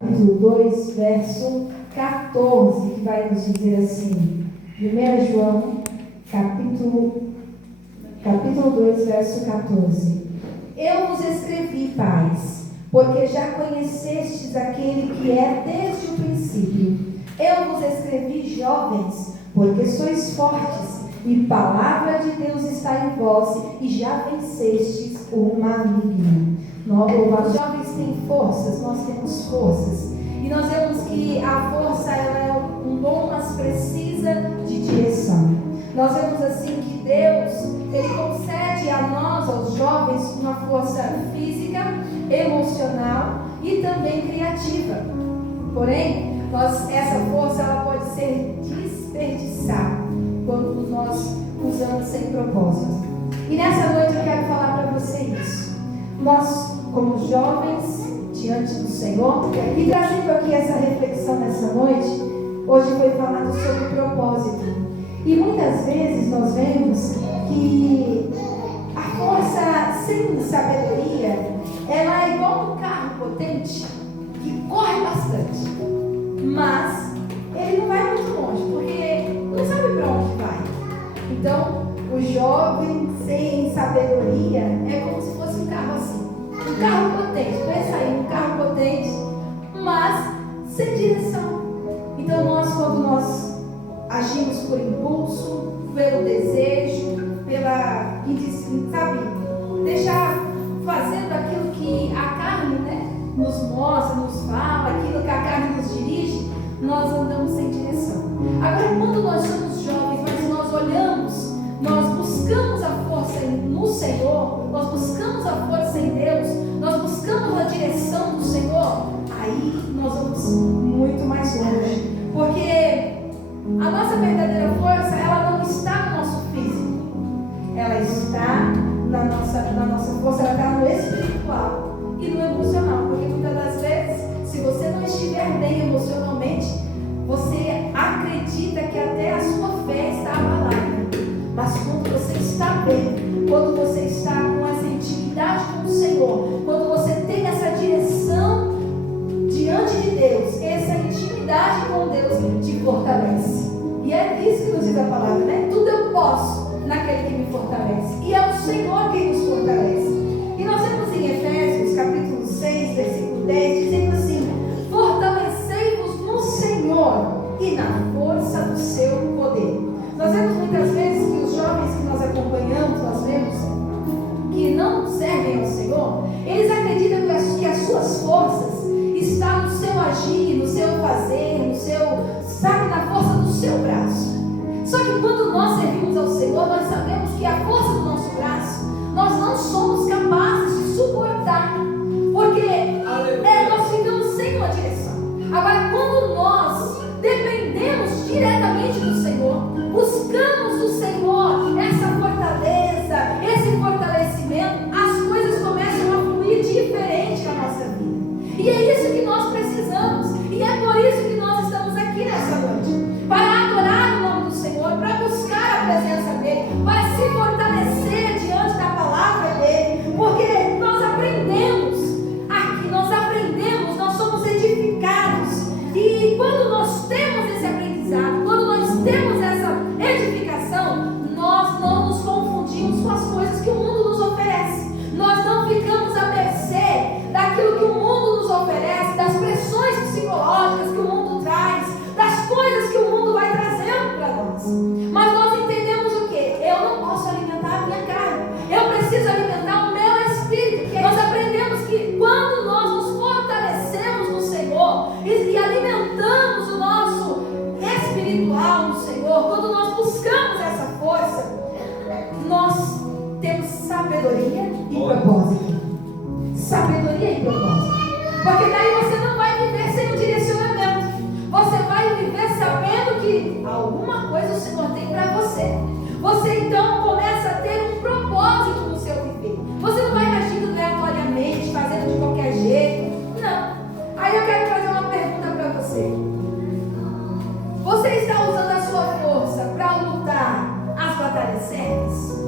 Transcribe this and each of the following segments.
capítulo 2, verso 14, que vai nos dizer assim, 1 João, capítulo 2, verso 14. Eu vos escrevi, pais, porque já conhecestes aquele que é desde o princípio. Eu vos escrevi, jovens, porque sois fortes, e palavra de Deus está em vós, e já vencestes o maligno. Os jovens têm forças, nós temos forças. E nós vemos que a força ela é um dom, mas precisa de direção. Nós vemos assim que Deus, Ele concede a nós, aos jovens, uma força física, emocional e também criativa. Porém, essa força ela pode ser desperdiçada quando nós usamos sem propósito. E nessa noite eu quero falar para você isso. Nós, como jovens, diante do Senhor, e trazendo aqui essa reflexão nessa noite, hoje foi falado sobre propósito. E muitas vezes nós vemos que a força sem sabedoria, ela é igual um carro potente, que corre bastante, mas ele não vai muito longe, porque não sabe para onde vai. Então, o jovem sem sabedoria é como se fosse um carro assim. Um carro potente, pensa aí, um carro potente, mas sem direção. Então quando nós agimos por impulso, pelo desejo, pela sabe, deixar fazendo aquilo que a carne, nos mostra, nos fala, aquilo que a carne nos dirige, nós andamos sem direção. Agora, quando nós somos jovens, mas nós olhamos, nós buscamos a força no Senhor, nós buscamos a força em Deus, nós buscamos a direção do Senhor, aí nós vamos muito mais longe. Porque a nossa verdadeira força, ela não está no nosso físico, ela está na nossa força, ela está no espiritual e no emocional. Porque muitas das vezes, se você não estiver bem emocionalmente, você acredita que até a sua fé está abalada. Mas quando você está bem, quando você está com essa intimidade com o Senhor, quando você tem essa direção diante de Deus, essa intimidade com Deus te fortalece. E é isso que nos diz a palavra, Tudo eu posso naquele que me fortalece. E é o Senhor quem nos fortalece. E nós vemos em Efésios, capítulo 6, versículo 10, dizendo assim: fortalecei-vos no Senhor e na força do seu poder. Nós vemos muitas vezes que os jovens que nós acompanhamos, nós vemos que não servem ao Senhor, eles acreditam que as suas forças estão no seu agir, no seu fazer, na força do seu braço. Só que quando nós servimos ao Senhor, nós sabemos que a força do nosso braço, nós não somos capazes de suportar, porque nós ficamos sem uma direção. Agora, quando nós dependemos diretamente do Senhor, buscamos do Senhor essa fortaleza, esse fortalecimento, as coisas começam a fluir diferente na nossa vida. E é isso que nós precisamos. E é por isso que nós estamos aqui nessa noite, para adorar o nome do Senhor, para buscar a presença dEle, para se fortalecer diante da palavra dEle, porque nós aprendemos aqui, nós somos edificados. E quando nós temos esse aprendizado, quando nós temos essa edificação, nós não nos confundimos com as coisas que o mundo nos oferece. Nós não ficamos à mercê daquilo que o mundo nos oferece, das pressões psicológicas que o mundo traz, das coisas que o mundo vai trazendo para nós. Mas nós entendemos o quê? Eu não posso alimentar a minha carne, eu preciso alimentar o meu espírito. Nós aprendemos que quando nós nos fortalecemos no Senhor e alimentamos o nosso espiritual no Senhor, quando nós buscamos essa força, nós temos sabedoria e propósito. Sabedoria e propósito. Porque daí você não vai viver sem um direcionamento. Você vai viver sabendo que alguma coisa o Senhor tem para você. Você então começa a ter um propósito no seu viver. Você não vai agindo aleatoriamente, fazendo de qualquer jeito. Não. Aí eu quero fazer uma pergunta para você. Você está usando a sua força para lutar as batalhas certas?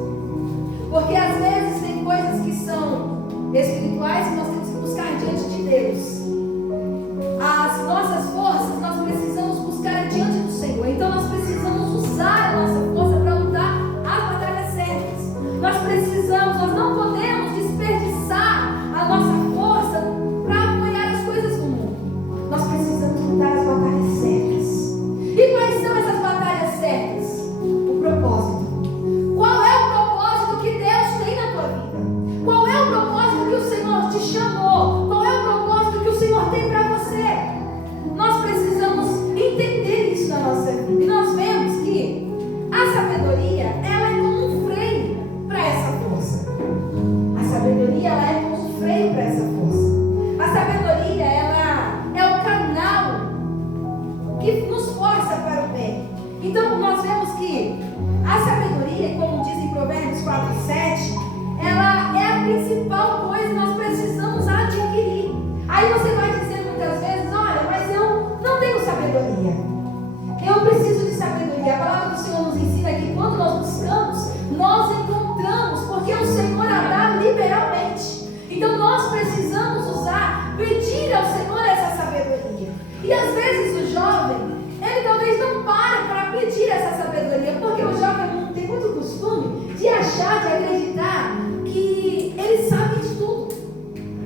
Porque às vezes tem coisas que são espirituais e nós temos que buscar diante de Deus. Efésios 4:7, ela é a principal coisa que nós precisamos adquirir. Aí você vai dizer muitas vezes: olha, mas eu não tenho sabedoria. Eu preciso de sabedoria. A palavra do Senhor nos ensina que quando nós buscamos, nós encontramos, porque o Senhor a dá liberalmente. Então nós precisamos pedir ao Senhor essa sabedoria. E às vezes o jovem, ele talvez não para pedir essa sabedoria, porque o jovem tem muito costume de achar, de acreditar que ele sabe de tudo.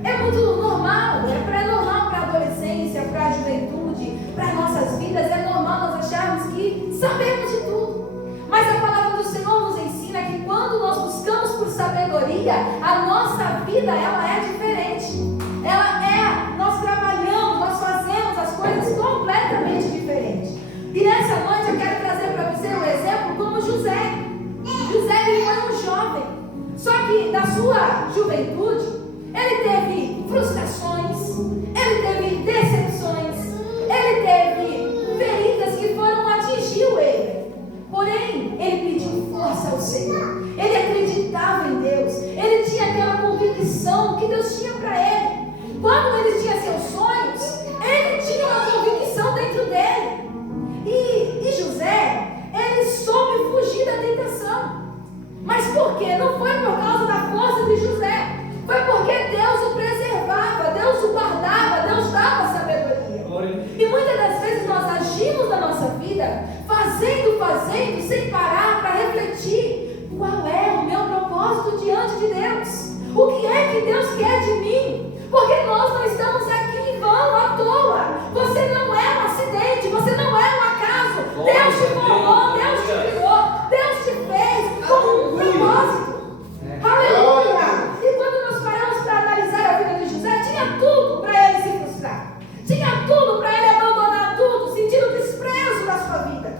É muito normal, é normal para a adolescência, para a juventude, para as nossas vidas, é normal nós acharmos que sabemos de tudo. Mas a palavra do Senhor nos ensina que quando nós buscamos por sabedoria, a nossa vida ela é diferente. Nós trabalhamos, nós fazemos as coisas completamente diferentes. E nessa noite eu quero trazer para você um exemplo como José. José ele foi um jovem, só que na sua juventude ele teve frustrações, ele teve decepções, ele teve feridas que foram atingiu ele. Porém, ele pediu força ao Senhor. Ele acreditava em Deus. Ele tinha aquela convicção que Deus tinha para ele. Quando ele tinha seus sonhos, ele tinha uma convicção dentro dele. E José, ele soube fugir da tentação. Mas por quê? Não foi por causa da força de José. Foi porque Deus o preservava, Deus o guardava, Deus dava sabedoria. E muitas das vezes nós agimos na nossa vida, fazendo, sem parar para refletir qual é o meu propósito diante de Deus. O que é que Deus quer de mim? Porque nós não estamos aqui em vão, à toa. Você não é um acidente, você não é um acaso. Deus te formou, Deus te criou, Deus te fez com um propósito. Aleluia! E quando nós paramos para analisar a vida de José, tinha tudo para ele se frustrar. Tinha tudo para ele abandonar tudo, sentir o desprezo da sua vida.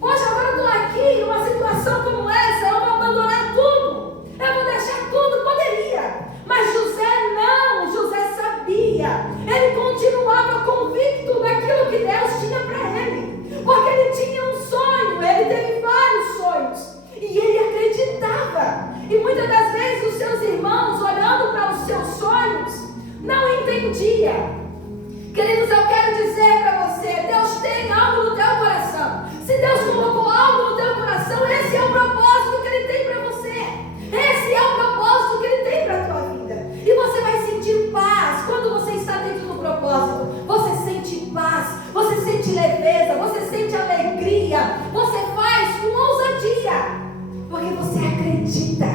Poxa, agora eu estou aqui em uma situação como essa, eu vou abandonar tudo. Eu vou deixar tudo, poderia. Mas José não, José sabia. Ele continuava convicto daquilo que Deus tinha para ele. Porque ele tinha um sonho, ele teve vários sonhos. E ele acreditava. E muitas das vezes os seus irmãos, olhando para os seus sonhos, não entendiam. Queridos, eu quero dizer para você, Deus tem algo no teu coração. Se Deus colocou algo no teu coração, esse é o propósito que Ele tem para você. Esse é o propósito que Ele tem para a tua vida. E você vai sentir paz quando você está dentro do propósito. Você sente paz, você sente leveza, você sente alegria. Você faz com ousadia, porque você acredita.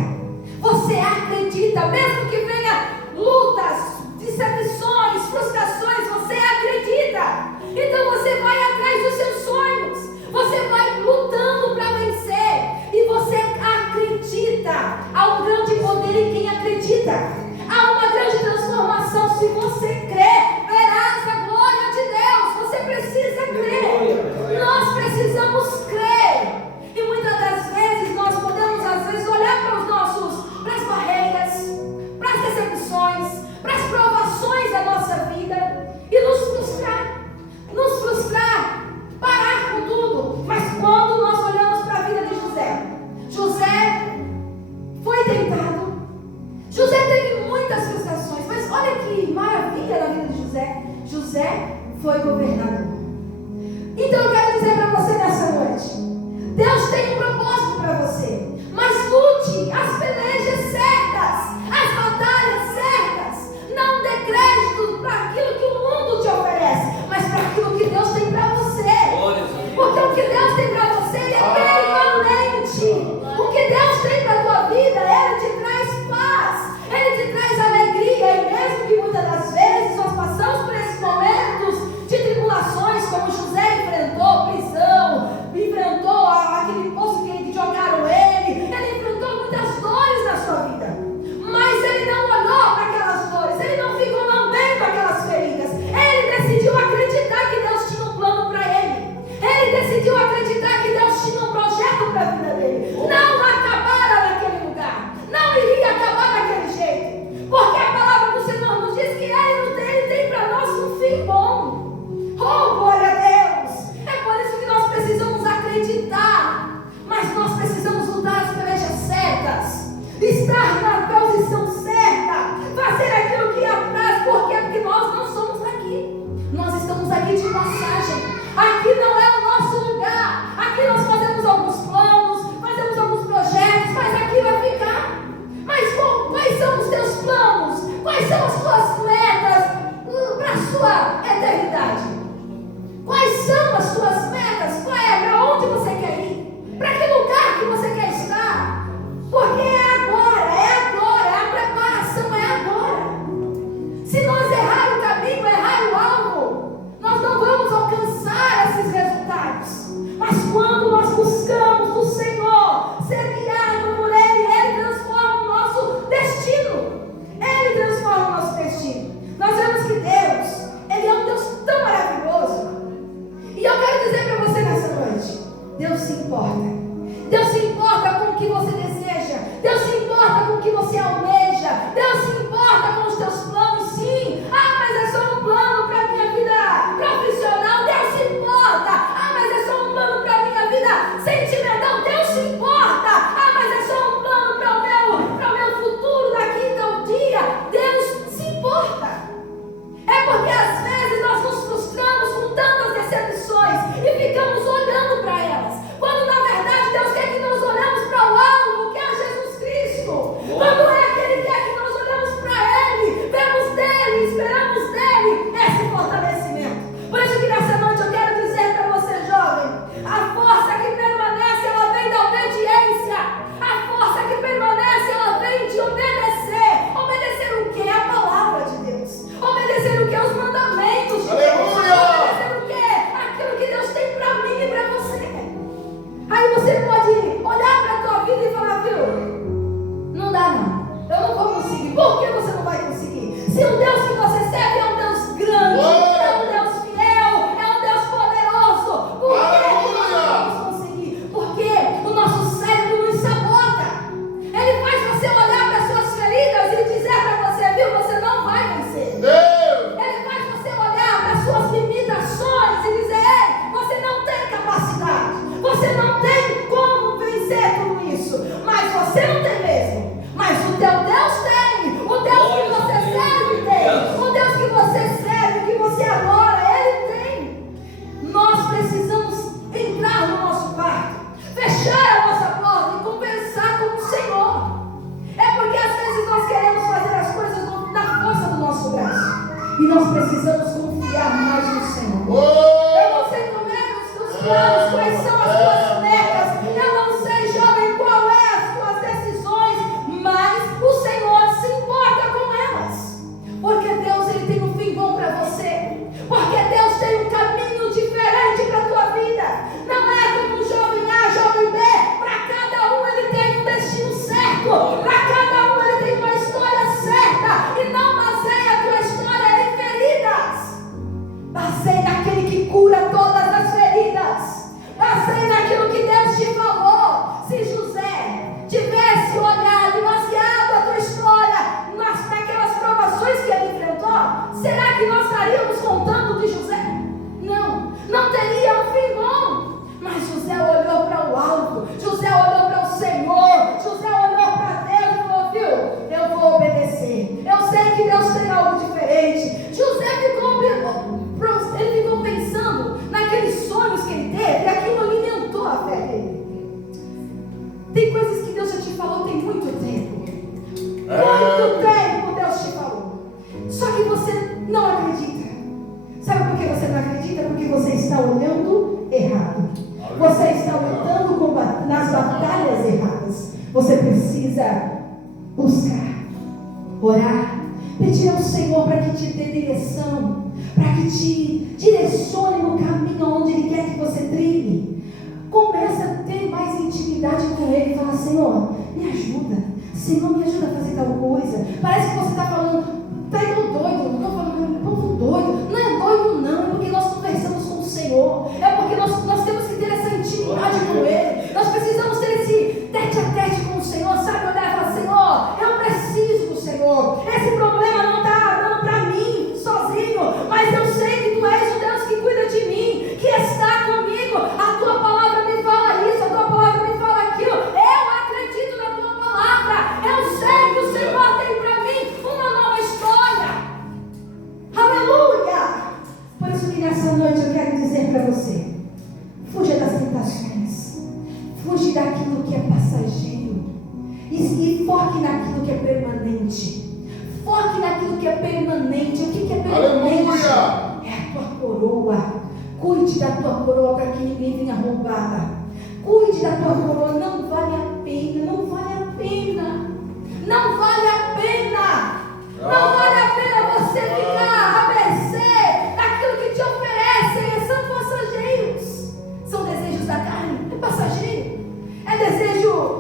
Você acredita, mesmo que venha lutas, decepções, frustrações, você acredita. Então você vai atrás dos seus sonhos. Você vai lutando para vencer. E você acredita. Há um grande poder em quem acredita. Há uma grande transformação. Se você crê, verás a glória de Deus. Você precisa crer. Nós precisamos crer. E muitas das vezes nós podemos olhar para as barreiras, para as decepções, para as provações da nossa vida e nos frustrar, parar com tudo. Mas quando nós olhamos para a vida de José foi tentado, José teve muitas frustrações, mas olha que maravilha na vida de José foi governador. Então eu quero dizer para você nessa noite, Deus tem um propósito para você, mas lute as pelejas certas, as batalhas certas. Não dê crédito para aquilo que o mundo te oferece, mas para aquilo que Deus tem para você. Porque o que Deus tem para você, Ele é permanente. O que Deus tem para a tua vida, Ele te traz paz, Ele te traz alegria. E mesmo que muitas das vezes nós passamos por esses momentos de tribulações, como José enfrentou prisão, enfrentou aquele poço que jogaram ele enfrentou muitas dores na sua vida, mas ele não olhou para aquelas dores, ele não ficou lambendo aquelas feridas. Ele decidiu acreditar que Deus tinha um plano para ele decidiu acreditar que Deus tinha um projeto para a vida dele. Não acabara naquele lugar, não iria acabar daquele jeito, porque a palavra do Senhor nos diz que Ele tem para nós um fim bom. Oh, glória a Deus! É por isso que nós precisamos acreditar, mas nós precisamos lutar as pelejas certas. suas metas? Qual é? Para onde você quer ir? Para que lugar que você quer estar? Porque é agora, a preparação é agora. Se nós errar o caminho, errar o alvo, nós não vamos alcançar esses resultados. Mas quando nós buscamos o Senhor, ser guiado por Ele, Ele transforma o nosso destino. Ele transforma o nosso destino. Nós vemos que Deus, Ele é um Deus tão maravilhoso. E eu quero dizer para você nessa noite, Deus se importa. Deus se importa com o que você deseja. Deus se importa com o que você almeja. Deus se importa com os teus planos, sim. Ah, mas é só um plano para a minha vida profissional. Deus se importa. Ah, mas é só um plano para a minha vida sentimental. Deus se importa. Ah, mas é só um plano para o meu futuro daqui a um dia. Deus se importa. É porque às vezes nós nos frustramos com tantas decepções e ficamos olhando para elas, quando na verdade Deus quer que nós olhemos para o alvo, que é Jesus Cristo. Quando é que Ele quer que nós olhemos para Ele, vemos dEle, esperamos dEle esse fortalecimento. Por isso que nessa noite eu quero dizer para você, jovem, a força que permanece, ela vem da obediência. A força que permanece, ela vem de obedecer. Obedecer o quê? A palavra de Deus. Obedecer o quê? Os mandamentos de Deus. Obedecer o quê? Aquilo que Deus tem para mim e para você. Aí você pode olhar para a tua vida e falar, viu? Não dá não. Eu não vou conseguir. Por que você não vai conseguir? Se o Deus que você serve é um Deus grande, é um Deus fiel, é um Deus poderoso. Por que nós não vamos conseguir? Porque o nosso cérebro nos sabota. Ele faz você olhar para as suas feridas e dizer para você, viu? Você não vai vencer. Ele faz você olhar para as suas limitações e dizer, ei, você não tem capacidade. Você não tem como vencer tudo isso. Mas você não tem mesmo. Mas o teu Deus tem. O Deus que você serve tem. O Deus que você serve, que você adora, Ele tem. Nós precisamos entrar no nosso quarto, fechar a nossa porta e conversar com o Senhor. É porque às vezes nós queremos fazer as coisas na força do nosso braço. E nós precisamos confiar mais no Senhor. Eu não sei como é os teus planos, quais são as tuas metas. Eu não sei, jovem, qual é as tuas decisões. Mas o Senhor se importa com elas. Porque Deus, Ele tem um fim bom para você. Porque Deus tem um caminho diferente para a tua vida. Não é como jovem A, jovem B. Para cada um Ele tem um destino certo. Para cada um Ele tem uma história certa. E não baseia a tua história em feridas. Baseia naquele que cura todas as feridas. Baseia naquilo que Deus te falou. Se José tivesse olhado e baseado a tua história naquelas provações que ele enfrentou, será que nós estaríamos contando de José? Não, não teria um fim bom. Mas José olhou para o alto, José olhou para o Senhor, José olhou para Deus e falou, viu, eu vou obedecer. Eu sei que Deus tem algo diferente. José ficou pensando naqueles sonhos que ele teve, e aquilo alimentou a fé dele. Tem coisas que Deus já te falou tem muito tempo. Muito tempo Deus te falou. Só que você não acredita. Sabe por que você não acredita? Porque você está olhando errado. Você está lutando nas batalhas erradas. Você precisa buscar, orar, pedir ao Senhor para que te dê direção, para que te direcione no caminho onde Ele quer que você trilhe. Começa a ter mais intimidade com Ele e fala, Senhor, me ajuda. Senhor, me ajuda a fazer tal coisa. Parece que você está falando, tá igual doido. Não estou falando, povo doido. Não é doido não, é porque nós conversamos com o Senhor. É porque nós temos que ter essa intimidade com Ele. Nós precisamos ter esse tete a tete com o Senhor, sabe? Olhar e falar, Senhor, eu preciso do Senhor. Esse problema não está dando para mim sozinho, mas eu sei que Tu és o Deus que cuida de mim, que está comigo. A Tua palavra me fala isso, a Tua palavra me fala aquilo. Eu acredito na Tua palavra. Eu sei que o Senhor tem para mim uma nova história. Aleluia! Por isso que nessa noite eu quero dizer para você, fuja das tentações, fuja daquilo que é passageiro e foque naquilo que é permanente. Foque naquilo que é permanente. O que é permanente? Aleluia! É a tua coroa. Cuide da tua coroa para que ninguém venha roubá-la. Cuide da tua coroa, não vale a pena, não vale a pena. Não vale a pena. Não vale a pena você ficar à mercê daquilo que te oferecem. São passageiros. São desejos da carne. É passageiro. É desejo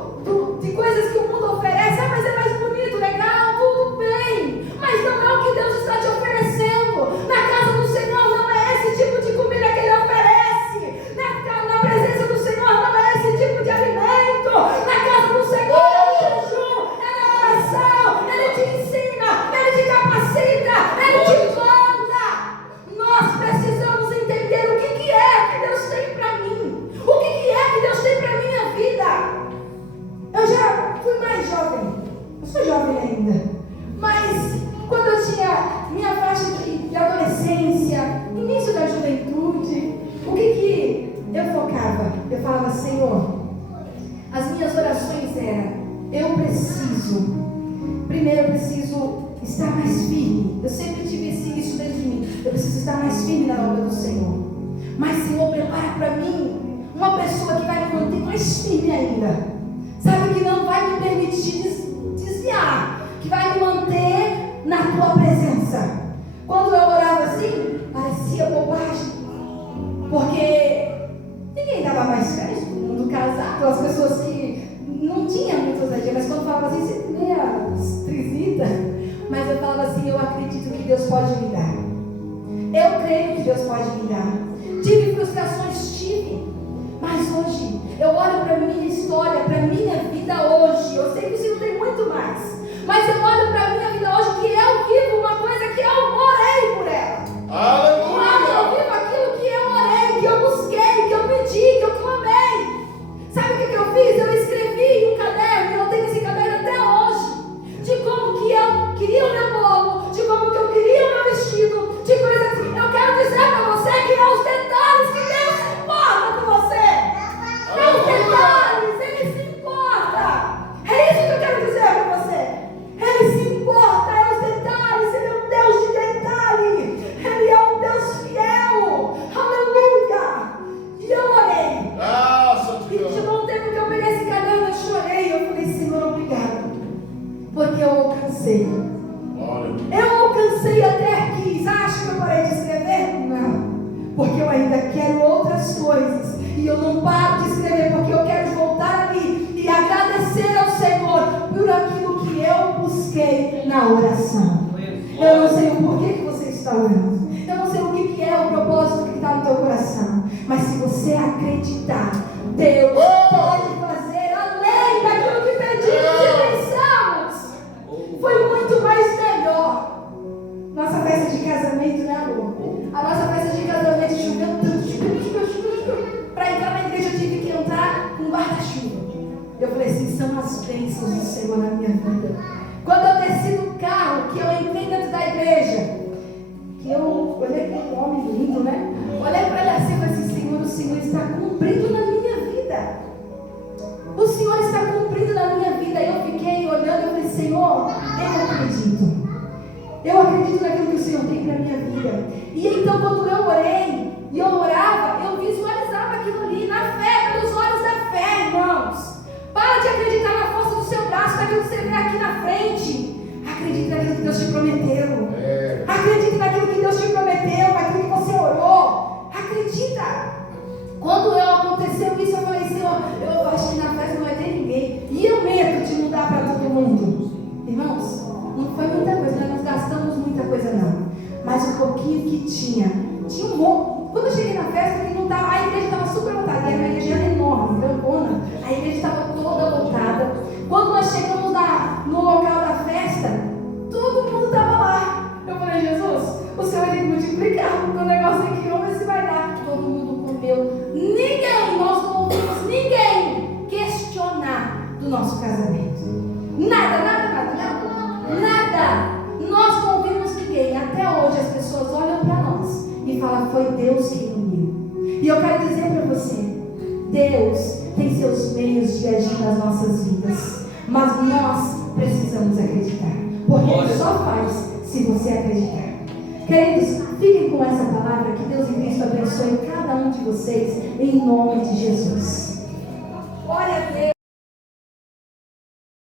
de coisas que o mundo oferece. Mas é mais bonito, legal, tudo bem. Mas não é o que Deus está te oferecendo. Na casa do Senhor não é esse tipo de comida que Ele oferece. Na presença do Senhor não é esse tipo de alimento. Na casa do Senhor é o jejum, é a oração. Ele te ensina, Ele te capacita, Ele te manda. Nós precisamos entender o que é que Deus tem para mim. O que é que Deus tem para a minha vida. Eu já fui mais jovem. Eu sou jovem ainda. Mas quando eu tinha minha faixa de adolescência, início da juventude, o que eu focava? Eu falava, Senhor, as minhas orações eram, primeiro eu preciso estar mais firme. Eu sempre tive isso dentro de mim. Eu preciso estar mais firme na obra do Senhor. Mas, Senhor, prepara para mim uma pessoa que vai me manter mais firme ainda. Sabe, que não vai me permitir desviar, que vai me manter na tua presença. Quando eu orava assim, parecia bobagem, porque ninguém dava mais crédito no mundo casado, as pessoas que não tinham muita ousadia, mas quando falava assim, você meia esquisita, mas eu falava assim, eu acredito que Deus pode me dar, eu creio que Deus pode me dar. Tive frustrações, mas hoje eu olho para a minha história, para a minha vida hoje. Eu sei que o Senhor tem muito mais, mas eu olho para a minha vida hoje, que eu vivo uma coisa que eu orei por ela. Aleluia! Eu vivo aquilo que eu orei, que eu busquei, que eu pedi, que eu clamei. Sabe o que eu fiz? Eu escrevi em um caderno, e eu tenho esse caderno até hoje, de como que eu queria o meu bolo, de como que eu queria o meu vestido, de coisas assim. Eu quero dizer para você que é os detalhes que Deus se importa com você. É os detalhes, Ele se importa. É isso que eu quero dizer para você. Ele se importa, é os detalhes. Ele é um Deus de detalhe. Ele é um Deus fiel. Aleluia. E eu orei. E chegou um tempo que eu peguei esse caderno, eu chorei. Eu falei, Senhor, obrigado, porque eu alcancei. Eu alcancei até aqui. Você acha que eu parei de escrever? Não. Porque eu ainda quero outras coisas. E eu não paro de escrever, porque eu quero voltar ali e agradecer ao Senhor por aquilo que eu busquei na oração. Eu não sei o porquê que você está orando. Eu não sei o que é o propósito que está no teu coração. Mas se você acreditar, Deus pode fazer além daquilo que pedimos e pensamos. Foi muito mais melhor. Nossa festa de casamento, né, amor? A nossa festa de casamento choveu tanto, choveu. Para entrar na igreja eu tive que entrar com guarda-chuva. Eu falei assim, são as bênçãos do Senhor na minha vida. Quando eu desci do carro, que eu entrei dentro da igreja, que eu olhei para um homem lindo, né? Olhei para ele assim e falei assim, Senhor, o Senhor está cumprindo na minha vida. O Senhor está cumprindo na minha vida. Eu fiquei olhando e falei, Senhor, eu acredito. Eu acredito naquilo que o Senhor tem para a minha vida. E então quando eu orei, e eu orava, eu visualizava aquilo ali, na fé, pelos olhos da fé, irmãos. Para de acreditar na força do seu braço, naquilo que você vê aqui na frente. Acredite naquilo que Deus te prometeu. Acredite naquilo que Deus te prometeu, naquilo que você orou. Acredita. Quando aconteceu isso, eu falei, Senhor, eu acho que na festa não vai ter ninguém. E eu medo de mudar para todo mundo. Irmãos, não foi muita coisa, nós não gastamos muita coisa não. Mas o pouquinho que tinha um monte. Quando eu cheguei na festa, a igreja estava super lotada, era uma igreja enorme, grandona. A igreja estava toda lotada. Quando nós chegamos no local da festa, todo mundo estava lá. Eu falei, Jesus, o Senhor vai ter que multiplicar, porque o negócio aqui, vamos ver se vai dar. Todo mundo comeu. Nós não ouvimos ninguém questionar do nosso casamento. Nada. Nós não ouvimos ninguém. Até hoje as pessoas olham para nós e falam, foi Deus que uniu. E eu quero dizer para você, Deus tem seus meios de agir nas nossas vidas, mas nós precisamos acreditar, porque Ele só faz se você acreditar. Queridos, fiquem com essa palavra. Que Deus em Cristo abençoe cada um de vocês, em nome de Jesus. Glória a Deus.